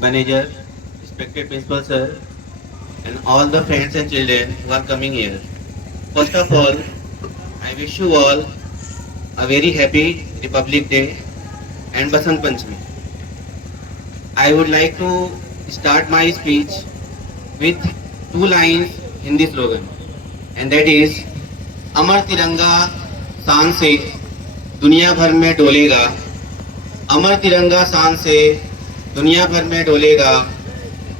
manager, respected principal sir, and all the friends and children who are coming here. First of all, I wish you all a very happy Republic Day and Basant Panchami. I would like to start my speech with two lines Hindi slogan, and that is अमर तिरंगा शान से दुनिया भर में डोलेगा, अमर तिरंगा शान से दुनिया भर में डोलेगा,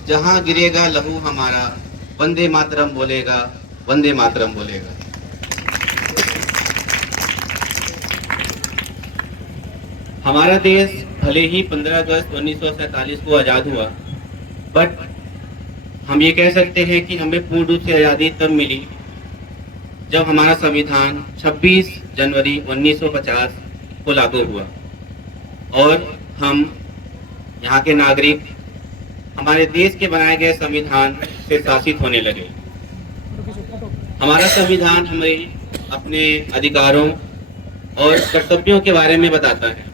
जहां गिरेगा लहू हमारा वंदे मातरम बोलेगा, वंदे मातरम बोलेगा। हमारा देश भले ही 15 अगस्त 1947 को आज़ाद हुआ, बट हम ये कह सकते हैं कि हमें पूर्ण रूप से आज़ादी तब मिली जब हमारा संविधान 26 जनवरी 1950 को लागू हुआ और हम यहाँ के नागरिक हमारे देश के बनाए गए संविधान से शासित होने लगे। हमारा संविधान हमें अपने अधिकारों और कर्तव्यों के बारे में बताता है।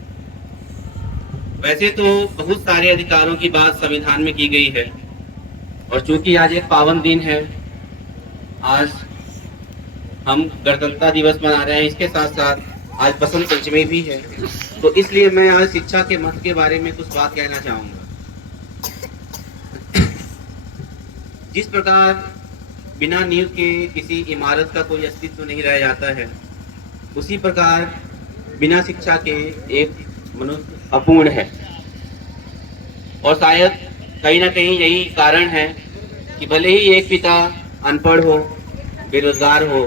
वैसे तो बहुत सारे अधिकारों की बात संविधान में की गई है, और चूंकि आज एक पावन दिन है, आज हम गणतंत्रता दिवस मना रहे हैं, इसके साथ साथ आज बसंत पंचमी भी है, तो इसलिए मैं आज शिक्षा के महत्व के बारे में कुछ बात कहना चाहूँगा। जिस प्रकार बिना नींव के किसी इमारत का कोई अस्तित्व नहीं रह जाता है, उसी प्रकार बिना शिक्षा के एक मनुष्य अपूर्ण है। और शायद कहीं ना कहीं यही कारण है कि भले ही एक पिता अनपढ़ हो, बेरोजगार हो,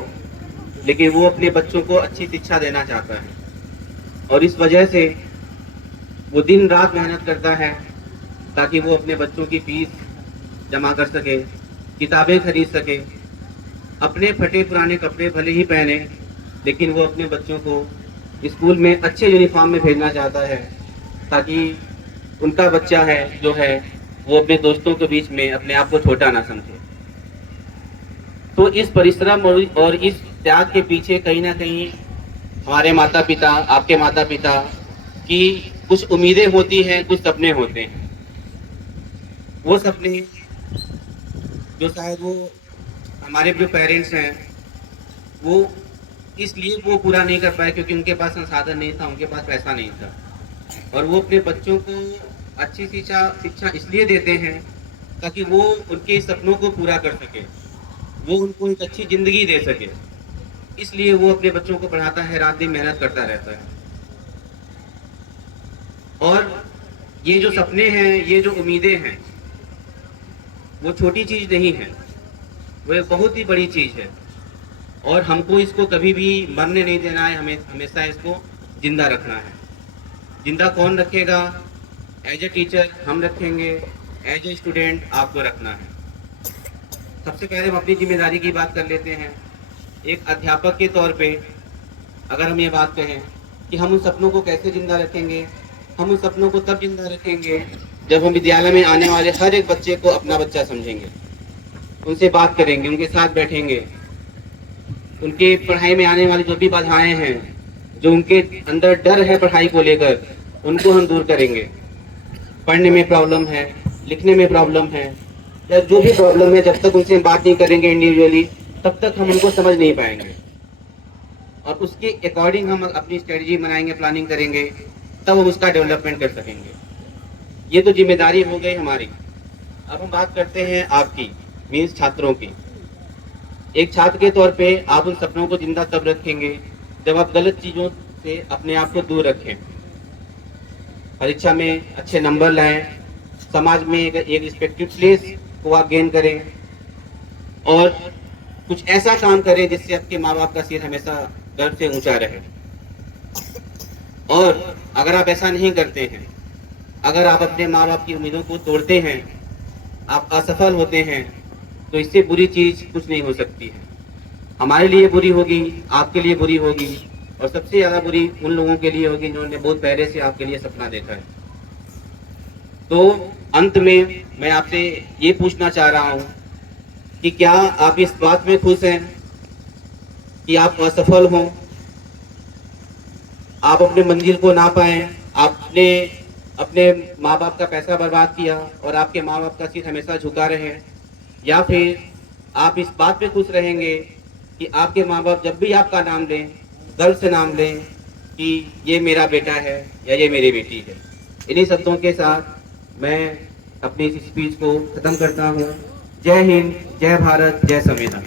लेकिन वो अपने बच्चों को अच्छी शिक्षा देना चाहता है, और इस वजह से वो दिन रात मेहनत करता है ताकि वो अपने बच्चों की फीस जमा कर सके, किताबें खरीद सके, अपने फटे पुराने कपड़े भले ही पहने, लेकिन वो अपने बच्चों को स्कूल में अच्छे यूनिफॉर्म में भेजना चाहता है ताकि उनका बच्चा है जो है वो अपने दोस्तों के बीच में अपने आप को छोटा ना समझे। तो इस परिश्रम और इस त्याग के पीछे कहीं ना कहीं हमारे माता पिता, आपके माता पिता की कुछ उम्मीदें होती हैं, कुछ सपने होते हैं। वो सपने जो शायद वो हमारे जो पेरेंट्स हैं वो इसलिए वो पूरा नहीं कर पाए क्योंकि उनके पास संसाधन नहीं था, उनके पास पैसा नहीं था, और वो अपने बच्चों को अच्छी शिक्षा इसलिए देते हैं ताकि वो उनके सपनों को पूरा कर सके, वो उनको एक अच्छी जिंदगी दे सके। इसलिए वो अपने बच्चों को पढ़ाता है, रात दिन मेहनत करता रहता है। और ये जो सपने हैं, ये जो उम्मीदें हैं, वो छोटी चीज नहीं है, वो एक बहुत ही बड़ी चीज है, और हमको इसको कभी भी मरने नहीं देना है, हमें हमेशा इसको जिंदा रखना है। जिंदा कौन रखेगा? एज ए टीचर हम रखेंगे, एज ए स्टूडेंट आपको रखना है। सबसे पहले हम अपनी जिम्मेदारी की बात कर लेते हैं। एक अध्यापक के तौर पे अगर हम ये बात कहें कि हम उन सपनों को कैसे जिंदा रखेंगे, हम उन सपनों को तब जिंदा रखेंगे जब हम विद्यालय में आने वाले हर एक बच्चे को अपना बच्चा समझेंगे, उनसे बात करेंगे, उनके साथ बैठेंगे, उनके पढ़ाई में आने वाली जो भी बाधाएं हैं, जो उनके अंदर डर है पढ़ाई को लेकर, उनको हम दूर करेंगे। पढ़ने में प्रॉब्लम है, लिखने में प्रॉब्लम है, या जो भी प्रॉब्लम है, जब तक उनसे बात नहीं करेंगे इंडिविजुअली, तब तक हम उनको समझ नहीं पाएंगे, और उसके अकॉर्डिंग हम अपनी स्ट्रेटजी बनाएंगे, प्लानिंग करेंगे, तब हम उसका डेवलपमेंट कर सकेंगे। ये तो जिम्मेदारी हो गई हमारी। अब हम बात करते हैं आपकी, मीन्स छात्रों की। एक छात्र के तौर पे आप उन सपनों को जिंदा तब रखेंगे जब आप गलत चीज़ों से अपने आप को दूर रखें, परीक्षा में अच्छे नंबर लाएं, समाज में एक रिस्पेक्टेड प्लेस को आप गेन करें, और कुछ ऐसा काम करें जिससे आपके माँ बाप का सिर हमेशा गर्व से ऊंचा रहे। और अगर आप ऐसा नहीं करते हैं, अगर आप अपने माँ बाप की उम्मीदों को तोड़ते हैं, आप असफल होते हैं, तो इससे बुरी चीज कुछ नहीं हो सकती है। हमारे लिए बुरी होगी, आपके लिए बुरी होगी, और सबसे ज्यादा बुरी उन लोगों के लिए होगी जिन्होंने बहुत पहले से आपके लिए सपना देखा है। तो अंत में मैं आपसे ये पूछना चाह रहा हूँ कि क्या आप इस बात में खुश हैं कि आप असफल हों, आप अपने मंजिल को ना पाएं, आपने अपने माँ बाप का पैसा बर्बाद किया और आपके माँ बाप का सिर हमेशा झुका रहे, या फिर आप इस बात पे खुश रहेंगे कि आपके माँ बाप जब भी आपका नाम लें, गर्व से नाम लें कि ये मेरा बेटा है या ये मेरी बेटी है। इन्हीं शब्दों के साथ मैं अपनी इस स्पीच को ख़त्म करता हूँ। जय हिंद, जय भारत, जय संविधान।